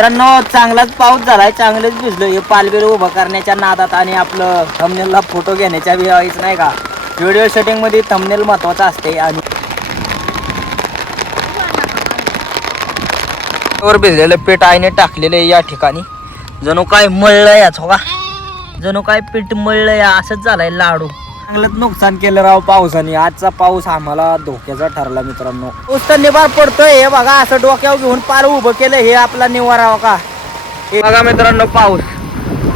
मित्रांनो चांगलाच पाऊस झालाय, चांगलंच भिजलो हे पालबीर उभं करण्याच्या नादात आणि आपलं थंबनेलला फोटो घेण्याच्या वेळीच नाही का व्हिडिओ शूटिंग मध्ये थंबनेल महत्वाचा असते. आणि वर भिजलेलं पीठ आईने टाकलेलं या ठिकाणी जणू काय मळलं याच हो का, जणू काय पीठ मळलं या असंच झालंय लाडू. चांगलंच नुकसान केलं राव पावसाने. आजचा पाऊस आम्हाला धोक्याचा ठरला मित्रांनो. पाऊस तर निवार पडतोय हे बघा, असं डोक्यावर घेऊन पार उभं केलं हे आपला निवारा हो का. हे बघा मित्रांनो पाऊस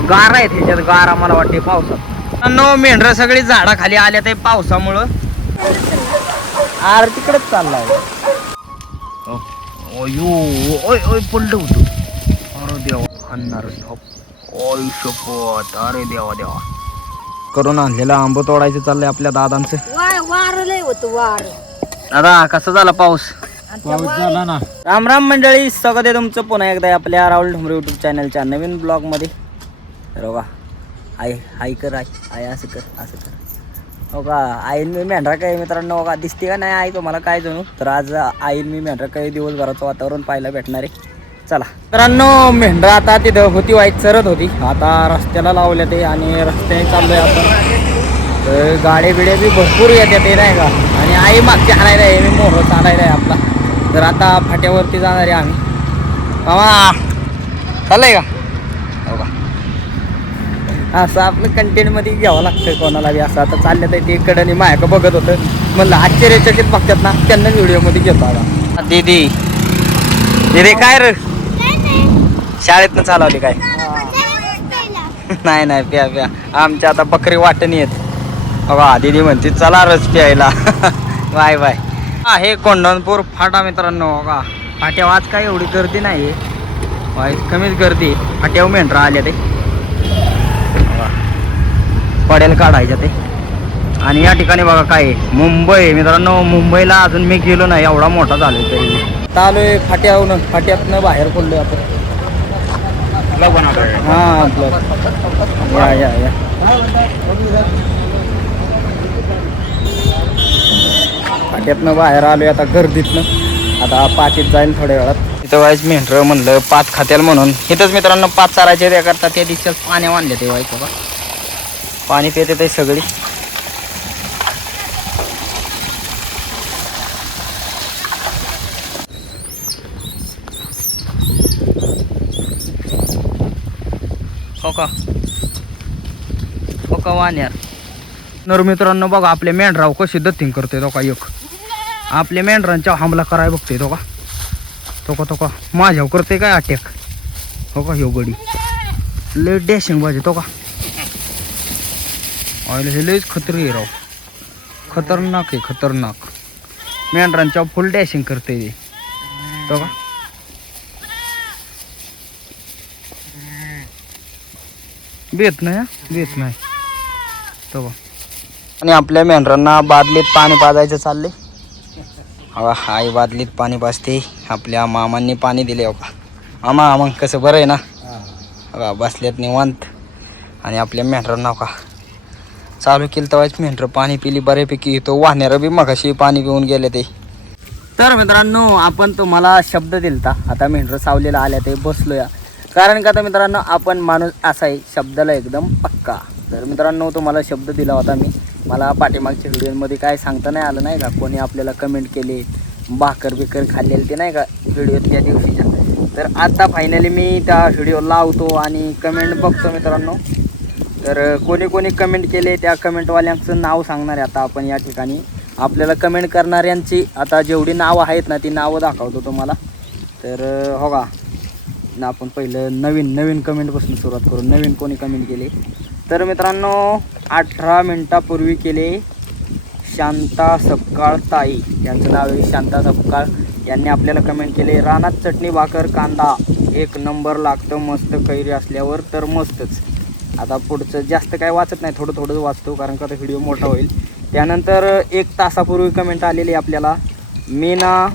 गारा आहे त्याच्यात, गारा मला वाटते पावसात. मित्रांनो मेंढर सगळी झाडाखाली आल्या ते पावसामुळं. आर तिकडेच चाललाय. ओय ओय पडलं होतं. अरे देवा आणणार ओय शपथ. अरे देवा देवा करून आणलेला आंबो तोडायचं चाललंय आपल्या दादांचं. वार लय होत वार. दादा कसा झाला पाऊस? पाऊस झाला ना. राम राम मंडळी, स्वागत आहे तुमचं पुन्हा एकदा आपल्या राहुल ढुमरे युट्यूब चॅनलच्या नवीन ब्लॉग मध्ये. तर बघा आई हाय कर, आई असं कर असं कर. हो का आईन मी मेंढरा काही मित्रांनो बघा दिसते का नाही आई तुम्हाला काय जणू. तर आज आईन मी मेंढरा काही दिवसभराचं वातावरण पाहायला भेटणार आहे. चला मित्रांनो मेंढरा आता तिथं होती वाईट चरत होती, आता रस्त्याला लावल्या ते आणि रस्त्याने चाललोय आपण. तर गाड्या बिड्या बी भरपूर येतात ते नाही का. आणि आई मागच्या हाणायला आहे, मी मोहर चालायला आहे आपला. तर आता फाट्यावरती जाणार आहे आम्ही. मामा चाललंय का हो का. असं आपलं कंटेंटमध्ये घ्यावं लागतं कोणाला बी. असं आता चाललं तर ते कडनी मायक बघत होतं, म्हणलं आश्चर्यचकित बघतात ना त्यांना व्हिडिओमध्ये घेतो. आता दीदी दीदी काय रे शाळेतनं चालवली काय? नाही नाही प्या प्या आमच्या आता बकरी वाटणी येत बघा. दीदी म्हणते चला रस प्यायला. Bye bye. हा हे कोंढणपूर फाटा मित्रांनो बघा. फाट्यावर आज काय एवढी गर्दी नाही आहे, कमीच गर्दी. फाट्यावर मेंढरा आल्या ते पडेल काढायच्या ते. आणि या ठिकाणी बघा काय मुंबई मित्रांनो. मुंबईला अजून मी गेलो नाही, एवढा मोठा झालोय तरी. आलोय फाट्यावरून, फाट्यातनं बाहेर पडलोय आपण. हा या या या फाट्यातनं बाहेर आलोय आता गर्दीतनं. आता पाचीत जाईल थोड्या वेळात. तिथं वाईस मेंढर म्हणलं पाच खात्याल म्हणून इथंच मित्रांनो पाच चारायचे त्या करता. त्या दिवशी पाणी आणले ते वाईस बघा, पाणी पिते ते सगळी. हो का वाण्यार नर मित्रांनो बघा आपल्या मेंढराव कशी दत्तिंग करतोय तो का. एक आपल्या मेंढरांच्या हमला कराय बघतोय तो का. तो का माझ्यावर करते काय अटॅक हो का. ह्यो गडी लय डॅशिंग बाजे तो का. हे लयच खतरी आहे राव, खतरनाक आहे खतरनाक. मेंढरांच्या फुल डॅशिंग करते तो का. बेत नाही तो. आणि आपल्या मेंढरांना बादलीत पाणी पाजायचं चाललंय. आई बादलीत पाणी पाजते. आपल्या मामांनी पाणी दिले हो का. मामा मग कसं बरं आहे ना. बसल्यात निवांत. आणि आपल्या मेंढरांना का चालू केलं तेव्हाच मेंढरं पाणी पिली बऱ्यापैकी. तो वाहणारं बी मगाशी पाणी पिऊन गेले ते. तर मित्रांनो आपण तुम्हाला शब्द दिलता, आता मेंढरं सावलेला आल्या ते बसलोया. कारण का तर मित्रांनो आपण माणूस असा आहे शब्दाला एकदम पक्का. तर मित्रांनो तुम्हाला शब्द दिला होता मी. मला पाठीमागच्या व्हिडिओमध्ये काय सांगता नाही आलं नाही का. कोणी आपल्याला कमेंट केले भाकर बिकर खाल्लेले ते नाही का व्हिडिओ त्या दिवशीच्या. तर आता फायनली मी त्या व्हिडिओ लावतो आणि कमेंट बघतो मित्रांनो. तर कोणी कोणी कमेंट केले त्या कमेंटवाल्यांचं नाव सांगणार आहे आता आपण या ठिकाणी. आपल्याला कमेंट करणाऱ्यांची आता जेवढी नावं आहेत ना ती नावं दाखवतो तुम्हाला. तर हो का ना आपण पहिलं नवीन कमेंटपासून सुरुवात करू. नवीन कोणी कमेंट केले तर मित्रांनो 18 मिनटापूर्वी केले शांता सपकाळ ताई, यांचं नाव आहे शांता सपकाळ. यांनी आपल्याला कमेंट केले रानात चटणी भाकर कांदा एक नंबर लागतं मस्त, कैरी असल्यावर तर मस्तच. आता पुढचं जास्त काय वाचत नाही, थोडं वाचतो कारण का व्हिडिओ मोठा होईल. त्यानंतर 1 तासापूर्वी कमेंट आलेली आपल्याला मीना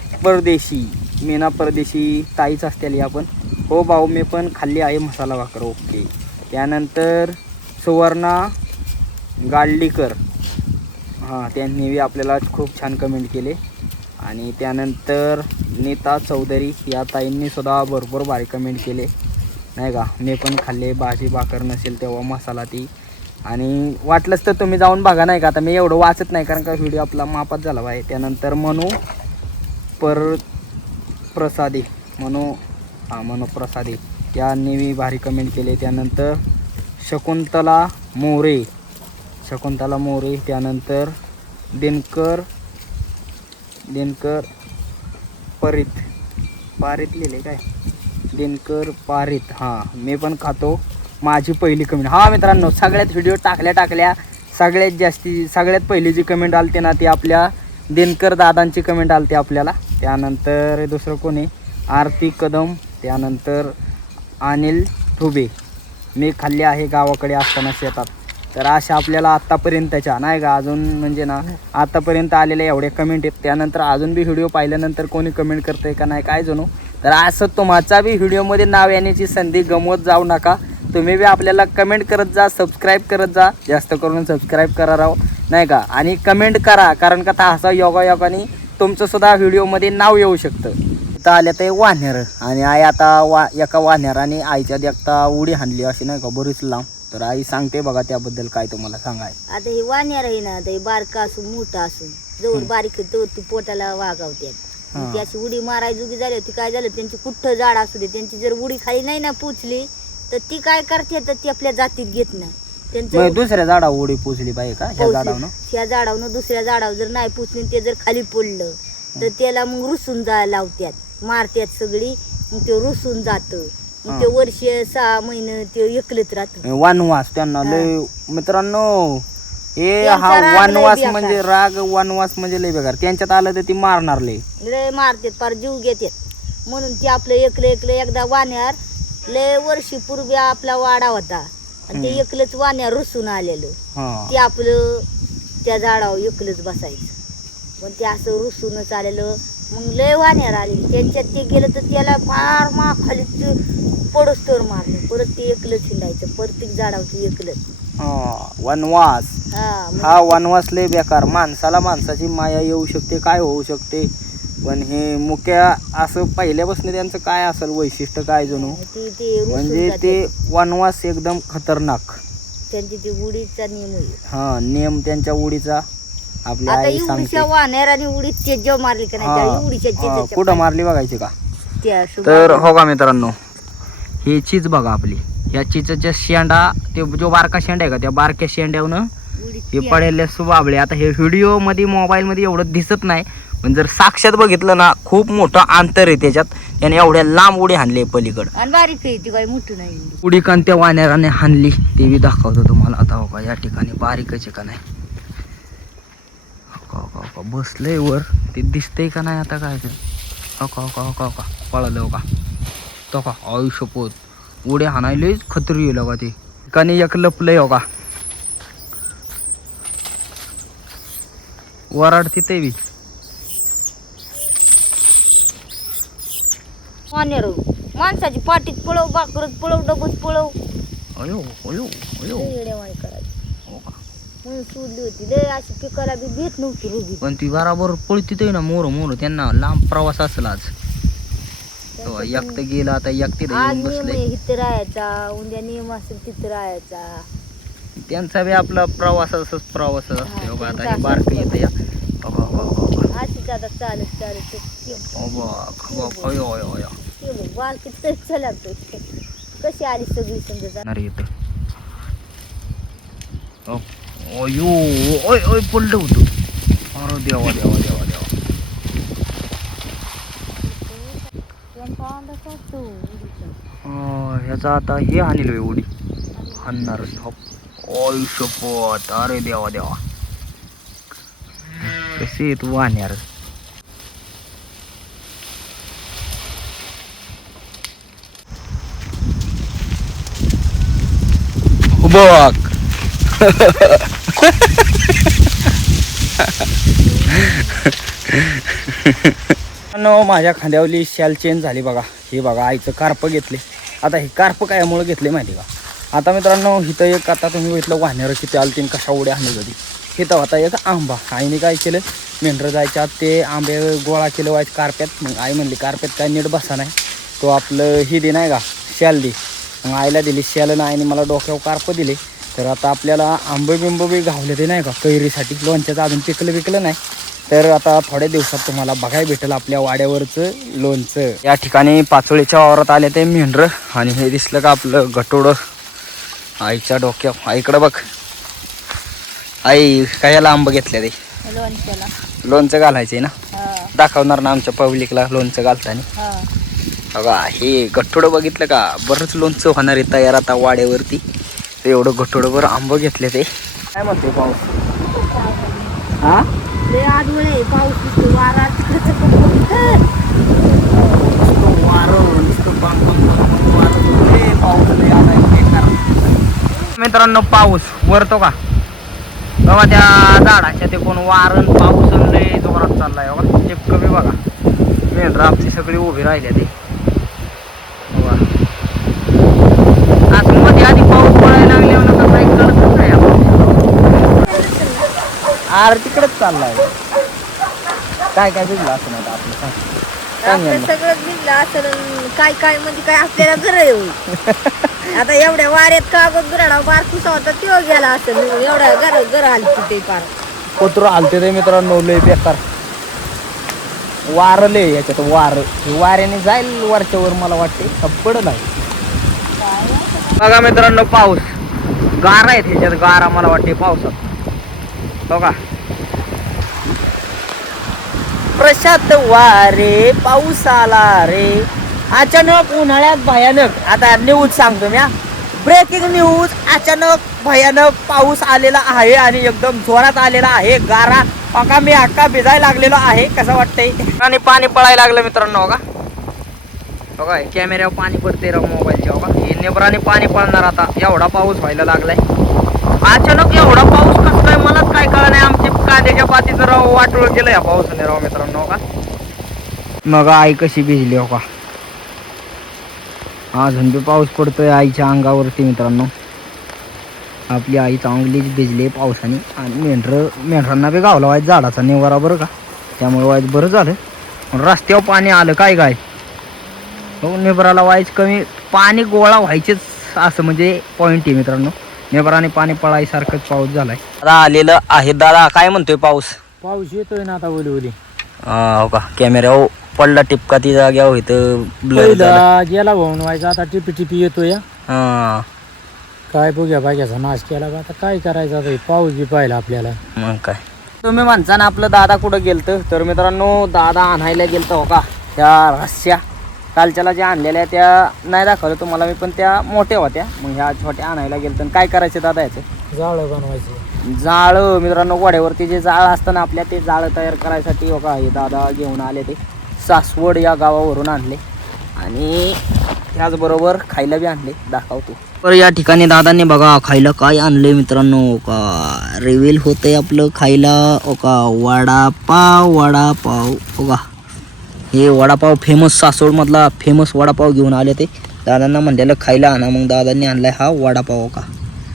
परदेशी ताईच असतेली आपण. हो भाऊ मी पण खाल्ली आहे मसाला भाकर. ओके. त्यानंतर सुवर्णा गाडलीकर, हां त्यांनी आपल्याला खूप छान कमेंट केले. आणि त्यानंतर नीता चौधरी या ताईंनी सुद्धा भरपूर भारी कमेंट केले नाही का. मी पण खाल्ले, भाजी भाकर नसेल तेव्हा मसाला ती. आणि वाटलंच तर तुम्ही जाऊन बघा नाही का. आता मी एवढं वाचत नाही कारण का व्हिडिओ आपला मापात झाला आहे. त्यानंतर प्रसादी मनू प्रसादी यांनी मी भारी कमेंट केले. त्यानंतर शकुंतला मोरे, त्यानंतर दिनकर पारित लिहिले काय, दिनकर पारित. हां, मी पण खातो, माझी पहिली कमेंट. हां मित्रांनो, सगळ्यात व्हिडिओ टाकल्या सगळ्यात पहिली जी कमेंट आलती ना ती आपल्या दिनकर दादांची कमेंट आलती आपल्याला. त्यानंतर दुसरं कोणी, आरती कदम, त्यानंतर अनिल ठुबे. मी खाल्ले आहे गावाकडे असताना शेतात. तर अशा आपल्याला आत्तापर्यंतच्या नाही का अजून म्हणजे ना आत्तापर्यंत आलेले एवढे कमेंट आहेत. त्यानंतर अजून बी व्हिडिओ पाहिल्यानंतर कोणी कमेंट करतंय का नाही काय जणू. तर असं तुमचा बी व्हिडिओमध्ये नाव येण्याची संधी गमवत जाऊ नका. तुम्ही बी आपल्याला कमेंट करत जा, सबस्क्राईब करत जा, जास्त करून सबस्क्राईब करा राव नाही का. आणि कमेंट करा कारण का असा योगायोगाने तुमचंसुद्धा व्हिडिओमध्ये नाव येऊ शकतं. इथं आल्या तर वाण्यार आणि आई आता एका वाण्याराने आईच्या देखता उडी हाणली अशी नाही का बरीच लांब. तर आई सांगते बघा त्याबद्दल काय तुम्हाला सांगाय. आता हे वाण्यार आहे ना, आता हे बारका असून मोठा असून जवळ बारीक तोवर ती पोटाला वागावतात. ती अशी उडी मारायची जुगी झाली होती, काय झालं त्यांची कुठं झाड असू दे, त्यांची जर उडी खाली नाही ना पुचली तर ती काय करते तर ती आपल्या जातीत घेत नाही. त्यांचं दुसऱ्या झाडावर उडी पुजली पाहिजे का ह्या झाडावनं? ह्या झाडावनं दुसऱ्या झाडावर जर नाही पुचली ते जर खाली पडलं तर त्याला मग रुसून जायला लावतात, मारतात सगळी. मग ते रुसून जातं. मग ते वर्ष 6 महिने ते एकलच राहतं. वनवास त्यांना लय मित्रांनो. हे हा वनवास म्हणजे राग, वनवास म्हणजे लय बेकार. त्यांच्यात आलं तर ती मारणार लय मारतात, फार जीव घेतात. म्हणून ते आपलं एकलं एकदा वाण्यार लय वर्षी पूर्वी आपला वाडा होता आणि ते एकलंच वाण्यार रुसून आलेलं. ते आपलं त्या झाडावर एकलंच बसायचं. पण ते असं रुसूनच आलेलं. मग लय वाण्यार आलेली त्यांच्यात ते गेलं तर त्याला फार खाली पडोस तर मारलं. परत ते एकलंच हिंडायचं, प्रत्येक झाडावर ते एकलंच. वनवास हा वनवास लय बेकार. माणसाची माया येऊ शकते, काय होऊ शकते. पण हे मुख्य असं पहिल्यापासून त्यांचं काय असेल वैशिष्ट्य काय जणू म्हणजे ते वनवास एकदम खतरनाक. त्यांची ती उडीचा नियम आहे. हा नियम त्यांच्या उडीचा आपल्या आई सांगते. वाण्याराने उडीत चेजाव मारली का नाही, उडीच्या कुठं मारली बघायची का. तर हो का मित्रांनो, ही चीज बघा आपली. या चिचच्या शेंडा, ते जो बारका शेंडा आहे का त्या बारक्या शेंड्यावनं हे पडेल सुबाबळे. आता हे व्हिडिओ मध्ये मोबाईल मध्ये एवढं दिसत नाही, पण जर साक्षात बघितलं ना खूप मोठं अंतर आहे त्याच्यात. त्याने एवढ्या लांब उडी हाणली पलीकडं. बारीक आहे ती, काही मोठी नाही. उडी कान त्या वाण्याराने हाणली ते बी दाखवतो तुम्हाला आता. हो का या ठिकाणी बारीकच आहे का नाही. हो का बसलंय वर, ते दिसतंय का नाही आता काय तरी. हो का पळालं. हो का तो का आयुष्यपोत उड्या हाणायलाच खतरी येईल का ते. कानी एक लपलंय. हो का वराड तिथे बी वाण्यार माणसाची पाठीत पळव, बाकरत पळव, डबत पळव. अयो म्हणून सोडली होती. लय अशी पिकाला बी भेट नव्हती रुबी. पण ती बराबर पळती ना मोर त्यांना लांब प्रवास असेल आज. एकटं गेला आता एकटे बसले. इथं राहायचा, उद्या नियम असेल तिथं राहायचा. त्यांचा बी आपला प्रवास असच प्रवास असतो. आता हे बारक येत या अशी आता चालत बाल किती लागतो. कशी आली सगळी समजा येत. ओय पडलं होतं. अरे देवा. ह्याचा आता हे हानील उडी हाणणार. शपथ. अरे देवा कसे येत वाण्यार. बघ माझ्या खांद्यावरली शॅल चेंज झाली बघा. हे बघा आईचं कार्प घेतले. आता हे कार्प कायामुळे घेतले माहिती का. आता मित्रांनो इथं एक आता तुम्ही बघितलं वाण्यार किती आलतीन कशा उड्या हाणत होती. इथं होता एक आंबा. आईने काय केलं, मेंढरं जायच्या आत ते आंबे गोळा केलं व्हायचं कारप्यात. मग आई म्हणली कारप्यात काय नीट बसा नाही, तो आपलं ही दे नाही का, शाल दे. मग आईला दिली शाल आणि आईने मला डोक्यावर कारपं दिले. तर आता आपल्याला आंबे बिंब बी घावले ते नाही का कैरीसाठी, लोणच्याचं अजून पिकलं नाही. तर आता थोड्या दिवसात तुम्हाला बघायला भेटेल आपल्या वाड्यावरचं लोणचं. या ठिकाणी पाचोळीच्या वावरात आले ते मेंढरं. आणि हे दिसलं का आपलं गटोडं आईच्या डोक्यावर. आईकडं बघ, आई कशाला आंबं घेतल्या ते? लोणच्याला. लोणचं घालायचंय ना, हा, दाखवणार ना आमच्या पब्लिकला लोणचं घालताना. हा. बघा हे गठोडं बघितलं का, बरंच लोणचं होणार आहे तयार आता वाड्यावरती. ते एवढं गठोडं आंबं घेतले ते. काय म्हणते पाऊस? हा, लय आडवळे पाऊस दिसतो, वारा तिकडचं मित्रांनो पाऊस वरतो का बघा, त्या झाडाच्या ते कोण वारण पाऊस लय जोरात चाललाय बघा. टिपक बी बघा, मेंढरं आमची सगळी उभी राहिल्या ते बघा. आतमध्ये आधी पाऊस पडायला लागले म्हणून काही कळतच नाही आर तिकडेच चाललाय. काय काय भिजलं असं नाही आपलं सांग. आपलं सगळं भिजलं असं. काय काय म्हणजे काय आपल्याला गरज. आता एवढ्या वाऱ्यात कागद गुराडा बारकुसा होता तो गेला असं. एवढ्या घर आलती ते पार कोत्र आलते ते मित्रांनो, लय बेकार वारं लय याच्यात. वाऱ्याने जाईल वरच्यावर मला वाटते, थप्पड नाही. बघा मित्रांनो पाऊस, गारा आहे त्याच्यात, गारा मला वाटते पावसात बघा. प्रशांत वारे पाऊस आला रे, अचानक उन्हाळ्यात भयानक. आता न्यूज सांगतो मी, ब्रेकिंग न्यूज. अचानक भयानक पाऊस आलेला आहे आणि एकदम जोरात आलेला आहे. गारा अका मी अक्का भिजायला लागलेलो आहे. कसं वाटतंय? आणि पाणी पळायला लागलं मित्रांनो बघा. बघा कॅमेऱ्यावर पाणी पडते राव मोबाईलच्या बघा. हे नेबराने पाणी पळणार आता, एवढा पाऊस व्हायला लागलाय. अचानक एवढा पाऊस कसं काय मलाच काय कळलं नाही. आमची कांद्याच्या पातीचं राव वाटोळ केलं या पावसाने राव मित्रांनो का. मग आई कशी भिजली हो का. अजून बी पाऊस पडतोय आईच्या अंगावरती मित्रांनो. आपली आई चांगलीच भिजली पावसाने. आणि मेंढरांना बी गावला व्हायचं झाडाचा निवारा बरं का, त्यामुळे व्हायचं बरं झालं. पण रस्त्यावर पाणी आलं काय काय हो. नेबराला व्हायचं कमी, पाणी गोळा व्हायचेच असं म्हणजे पॉईंट आहे मित्रांनो. नेबराने पाणी पळायसारखंच पाऊस झालाय. आता आलेलं आहे. दादा काय म्हणतोय पाऊस? पाऊस येतोय ना आता ओली ओली. हो का, कॅमेऱ्यावर पडला टिपका ती जाग्यावर इथं ब्लर पहिला गेला वाहून व्हायचा, आता टिपी टिपी येतोय. हा काय बघ्या भाग्याचा नाश केला बा. आता काय करायचं, आता पाऊस बी पाहिला आपल्याला. मग काय. तुम्ही म्हणता ना आपलं दादा कुठं गेलतं, तर मित्रांनो दादा आणायला गेलतं हो का. त्या रस्स्या कालच्याला ज्या आणलेल्या त्या नाही दाखवलं तुम्हाला मी, पण त्या मोठ्या होत्या. मग ह्या छोट्या आणायला गेलतं. काय करायचं दादा याचं? जाळं बनवायचं. जाळं मित्रांनो, गोड्यावरती जे जाळं असतं ना आपल्या, ते जाळं तयार करायसाठी हो का हे दादा घेऊन आले. ते सासवड या गावावरून आणले आणि त्याचबरोबर खायला बी आणले, दाखवतो. तर या ठिकाणी दादांनी बघा खायला काय आणले मित्रांनो का, रिव्हील होतंय आपलं खायला हो का. वडापाव हो का. हे वडापाव फेमस, सासवडमधला फेमस वडापाव घेऊन आले ते. दादांना म्हणलेलं खायला आणा, मग दादांनी आणलाय हा वडापाव हो का.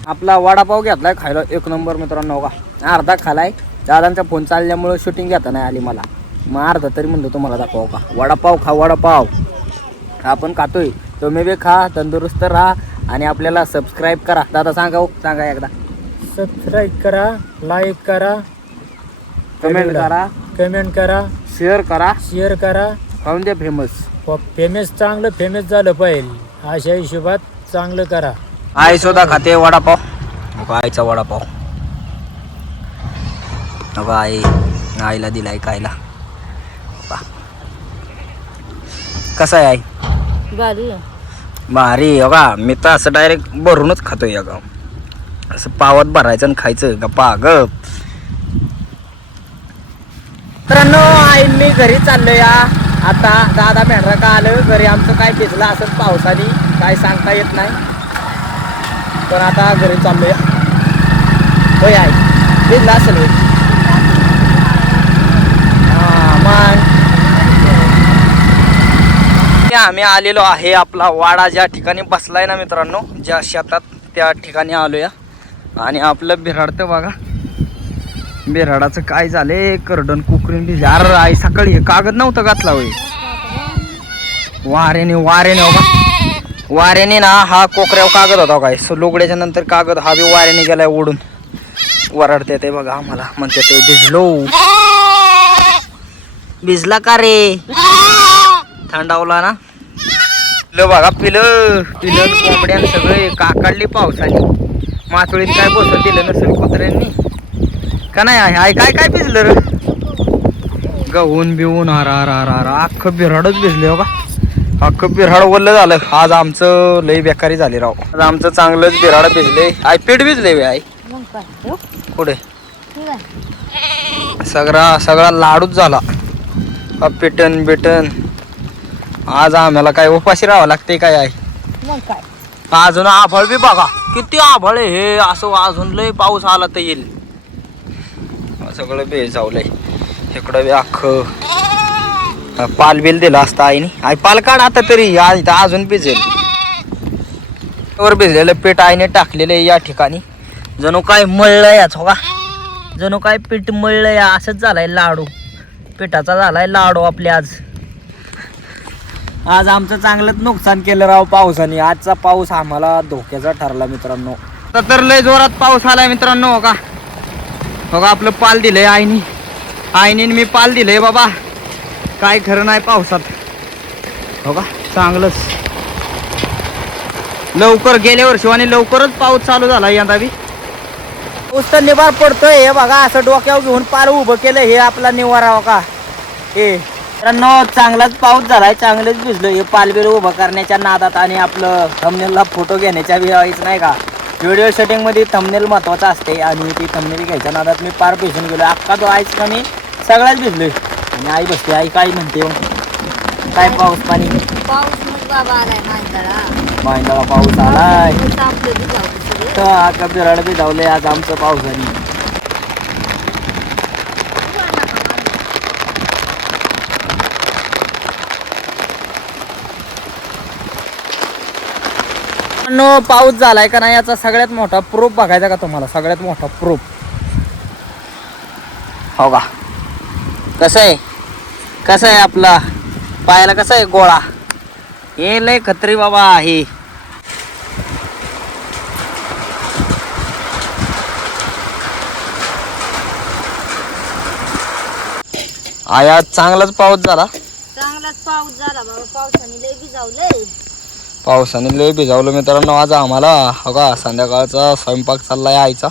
आपला वडापाव घेतलाय खायला एक नंबर मित्रांनो हो का. अर्धा खालाय, दादांचा फोन चालल्यामुळं शूटिंग घेता नाही आली मला. मग अर्धा तरी म्हणतो तुम्हाला दाखवा का. वडापाव खा, वडापाव आपण खातोय. तुम्ही बी खा, तंदुरुस्त राहा आणि आपल्याला सबस्क्राईब करा. दादा सांगा हो, सांगा एकदा. सबस्क्राईब करा, लाईक करा, कमेंट करा, शेअर करा. खाऊन द्या फेमस. फेमस चांगलं फेमस झालं पाहिजे अशा हिशोबात चांगलं करा. आई सुद्धा खाते वडापाव, आईचा वडापाव आई आईला दिलाय खायला. कसा आहे आई? भारी भारी हो का. मी तर असं डायरेक्ट भरूनच खातोय या गाव, असं पावात भरायचं आणि खायचं गप्पा गप. मित्रांनो आई मी घरी चाललोय या. आता दादा मेंढरा का आलं घरी, आमचं काय भिजलं असं पावसाने काय सांगता येत नाही. पण आता घरी चाललोय. होय आई भिजला असेल होय. मग आम्ही आलेलो आहे आपला वाडा ज्या ठिकाणी बसलाय ना मित्रांनो, ज्या शेतात त्या ठिकाणी आलो या. आणि आपलं बिराडतं बघा बेराडाचं काय झाले करडण कुकरीन भिजले. अरे आई सकाळी हे कागद नव्हतं घातला होय. वाऱ्याने ना हा कोकऱ्यावर कागद होता काय. लुगड्याच्या नंतर कागद हा बी वाऱ्याने गेलाय ओढून. वरडते ते बघा आम्हाला म्हणते ते भिजला का रे. थंडावला ना. बघा पिलं कोंबड्यान सगळे काकाडली पावसाने. माचोळीत काय बसून दिलं नसेल कुत्र्यांनी का नाही. आहे काय काय भिजलं रे. गहून बिवून अख्खं बिराडच भिजले हो का. अख्खं बिराड ओलं झालं. आज आमचं लई बेकारी झाली राव. आज आमचं चांगलंच बिराड भिजले. आय पीठ भिजले आई. पुढे सगळा लाडूच झाला. पिटन बिटन. आज आम्हाला काय उपाशी राहावं लागते काय आहे. अजून आभाळ बी बघा किती आभाळ आहे हे. असं अजून लय पाऊस आला तर येईल. सगळं बेजावलंय इकडं बी. अख्खं पाल बिल दिला असता आईने. आई पाल काढ आता तरी. अजून भिजेल. वर भिजलेलं पीठ आईने टाकलेलं आहे या ठिकाणी. जणू काय मळलंय याच हो का. जणू काय पीठ मळलंय. असंच झालाय लाडू. पिठाचा झालाय लाडू आपल्या. आज आमचं चांगलंच नुकसान केलं राव पावसाने. आजचा पाऊस आम्हाला धोक्याचा ठरला मित्रांनो. तर लय जोरात पाऊस आलाय मित्रांनो हो का. बघा आपलं पाल दिलंय आईने मी पाल दिलंय बाबा. काय खरं नाही पावसात हो का. चांगलंच लवकर गेल्या वर्षी आणि लवकरच पाऊस चालू झाला यंदा बी. पाऊस तर निवार पडतोय हे बघा. असं डोक्यावर घेऊन पाल उभं केलं हे आपला निवारा हो का. हे मित्रांनो चांगलाच पाऊस झालाय. चांगलंच भिजलो हे पालबिल उभं करण्याच्या नादात. आणि आपलं थंबनेलला फोटो घेण्याच्या वेळेस नाही का. व्हिडिओ सेटिंग मध्ये थंबनेल महत्वाचं असते. आणि ती थंबनेल घ्यायच्या नादात मी पार भिजून गेलो. अख्खा तो आईच कमी सगळ्याच भिजलोय. आणि आई बसते. आई काय म्हणते काय पाऊस पाणी. मांदळा पाऊस आलाय. बिराड भिजावलंय आज आमचं पावसाने. पाऊस झालाय का नाही याचा सगळ्यात मोठा प्रूफ बघायचा का तुम्हाला. सगळ्यात मोठा प्रूफ हो का. कसं आहे आपला पायाला कसं आहे गोळा. हे लय खत्री बाबा आहे. आया चांगलाच पाऊस झाला. पावसाने लय भिजावलं मित्रांनो आज आम्हाला. हो का संध्याकाळचा स्वयंपाक चाललाय आईचा.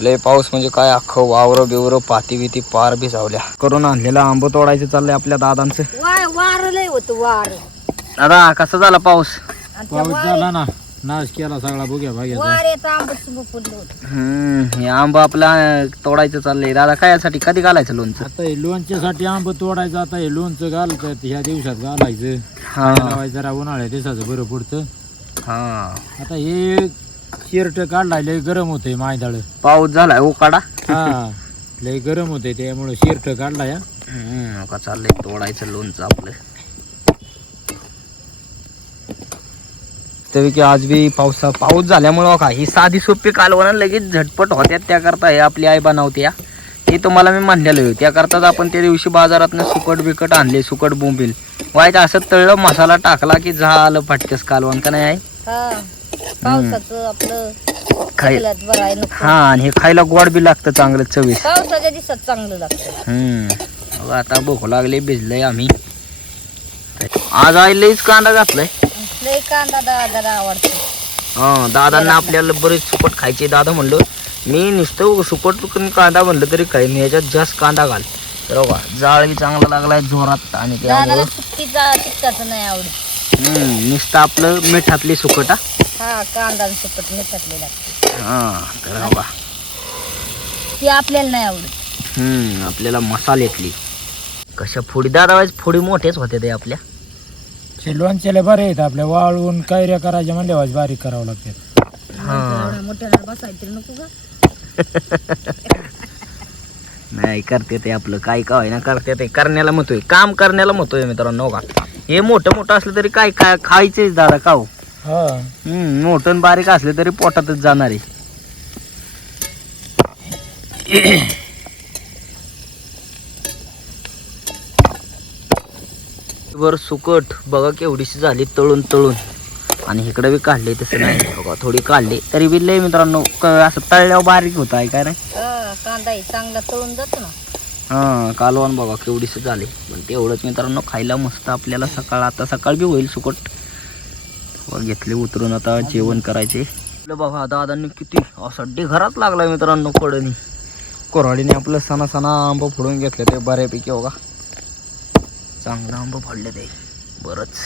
लय पाऊस म्हणजे काय अख्खं वावर बिवर पाती बिती पार भिजावल्या. करून आणलेला आंब तोडायचं चाललंय आपल्या दादांचं. वार लय होत वार. दादा कसा झाला पाऊस. पाऊस झाला ना. नाश केला सगळा बघ्या भाग्याचा. हे आंब आपला तोडायचं चाललंय दादा. काय यासाठी कधी घालायचं लोणचं. आता हे लोणच्यासाठी आंब तोडायचं. आता हे लोणचं घालतात ह्या दिवसात घालायचं. जरा उन्हाळ्या दिवसाचं बरं पडतं. आता हे शिरट काढलाय लय गरम होतंय. मायदाळ पाऊस झालाय उकाडा. हा लय गरम होतंय त्यामुळे शिरट काढलाय. का चाललंय तोडायचं लोणचं आपलं. तरी की आज बी पाऊस झाल्यामुळं का ही साधी सोपी कालवण लगेच झटपट होत्यात. त्याकरता हे आपली आई बनवते. हे तुम्हाला मी म्हणलेलं. त्याकरताच आपण त्या दिवशी बाजारातनं सुकट बिकट आणले. सुकट बोंबील व्हायचं असं तळलं मसाला टाकला की झालं फटकेस कालवण का नाही आहे. हा आणि हे खायला गोड बी लागतं चांगलं चवीस. पावसाच्या दिवसात चांगलं लागतं. आता भूक लागले भिजलंय आम्ही. आज आई लईच कांदा घातलाय. लय कांदा दादाला आवडतो. दादांना आपल्याला बरेच सुकट खायचे. दादा म्हणलं मी नुसतं सुकट कांदा म्हणलं तरी काही नाही याच्यात जास्त कांदा घाल. तर बघा जाळ बी चांगला लागलाय जोरात. आणि त्यामुळे तिखटाचं नाही आवडत. नुसतं आपलं मिठातली सुकट. कांदा सुकट मिठातली लागते. तर बघा ती आपल्याला नाही आवडत. आपल्याला मसाल्यातली कशा फोडी दादा फोडी मोठेच होते ते आपल्या. लोणच्याला बरे आहेत आपल्या. वाळून कैऱ्या करायच्या म्हणल्यावर बारीक करावं लागते. मोठ्याला बसायचं नको का. नाही करते ते आपलं काय का होईना करते ते. करण्याला म्हणतोय काम करण्याला म्हणतोय मित्रांनो का. हे मोठं असलं तरी काय काय खायचंच दादा का हो. मोठं बारीक असलं तरी पोटातच जाणार आहे. वर सुकट बघा केवढीशी झाली तळून तळून. आणि इकडे बी काढले तसं नाही बघा, थोडी काढली तरी बी लय मित्रांनो असं तळल्यावर बारीक होत आहे काय नाही. कांदा चांगला तळून जातो ना. हां कालवण बघा केवढीशी झाली. पण तेवढंच मित्रांनो खायला मस्त आपल्याला. आता सकाळ बी होईल सुकट. घेतले उतरून आता जेवण करायचे. आपलं बघा दादांनी किती असं घरात लागलाय मित्रांनो कडनी. कोराडीने आपलं सणा आंब फोडून घेतले ते बऱ्यापैकी बघा. चांगलं आंब फोडले ते बरंच.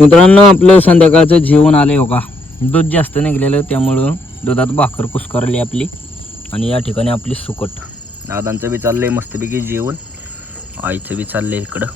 मित्रांनो आपलं संध्याकाळचं जेवण आलंय बघा. दूध जास्त निघलेलं त्यामुळं दुधात भाकर कुस्कारली आपली. आणि या ठिकाणी आपली सुकट. दादांचं बी चाललंय मस्तपैकी जेवण. आईचं बी चाललंय इकडं.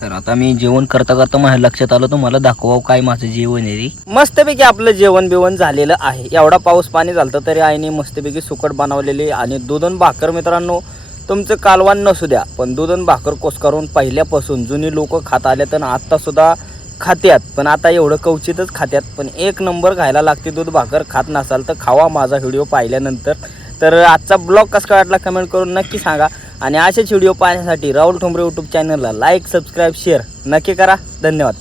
तर आता मी जेवण करता करता माझ्या लक्षात आलं तुम्हाला दाखवावं काय माझं जेवण आहे रे. मस्तपैकी आपलं जेवण बिवण झालेलं आहे. एवढा पाऊस पाणी झालं तरी आईने मस्तपैकी सुकट बनवलेली. आणि दूधन भाकर मित्रांनो तुमचं कालवण नसू द्या पण दूधन भाकर कोस्कारून पहिल्यापासून जुनी लोक खात आले तर आत्ता सुद्धा खात्यात. पण आता एवढं कवचितच खात्यात. पण एक नंबर खायला लागते दूध भाकर. खात नसाल तर खावा माझा व्हिडिओ पाहिल्यानंतर. तर आजचा ब्लॉग कसा वाटला कमेंट करून नक्की सांगा. आणि असेच व्हिडिओ पाहण्यासाठी राहुल ठोंबरे यूट्यूब चॅनलला लाईक सबस्क्राईब शेअर नक्की करा. धन्यवाद.